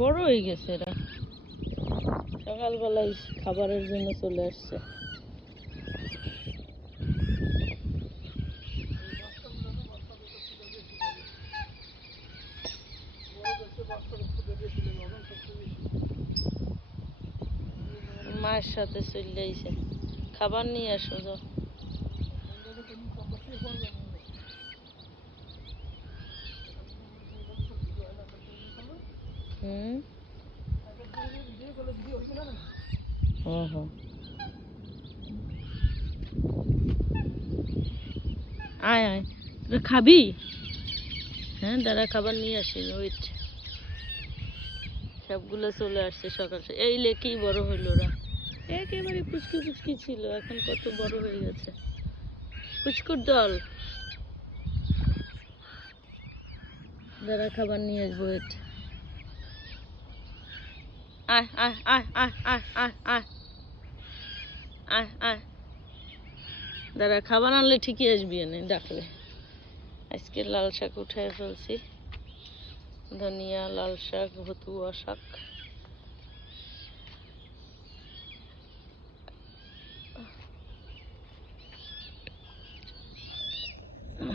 বড় হয়ে গেছে এরা, সকালবেলায় খাবারের জন্য চলে আসছে। মায়ের সাথে চলে আইছে, খাবার নিয়ে আসো যাও। হুম, আয় আয়, তোরা খাবি? হ্যাঁ দাঁড়া, খাবার নিয়ে আসি, ওয়েট। সবগুলো চলে আসছে সকাল সকাল। এই লে কি বড় হইল ওরা, একেবারে পুচকি পুচকি ছিল, এখন কত বড় হয়ে গেছে। পুচকুর দল, দাঁড়া খাবার নিয়ে আসবো, ওয়েট। আয় আয় আয় আয় আয় আয় আয় আয় আয়, দাঁড়া খাবার আনলে ঠিকই আসবি, এনে ডাকলে। আজকে লাল শাক উঠায় ফেলছি, ধনিয়া, লাল শাক, ভতুয়া শাক।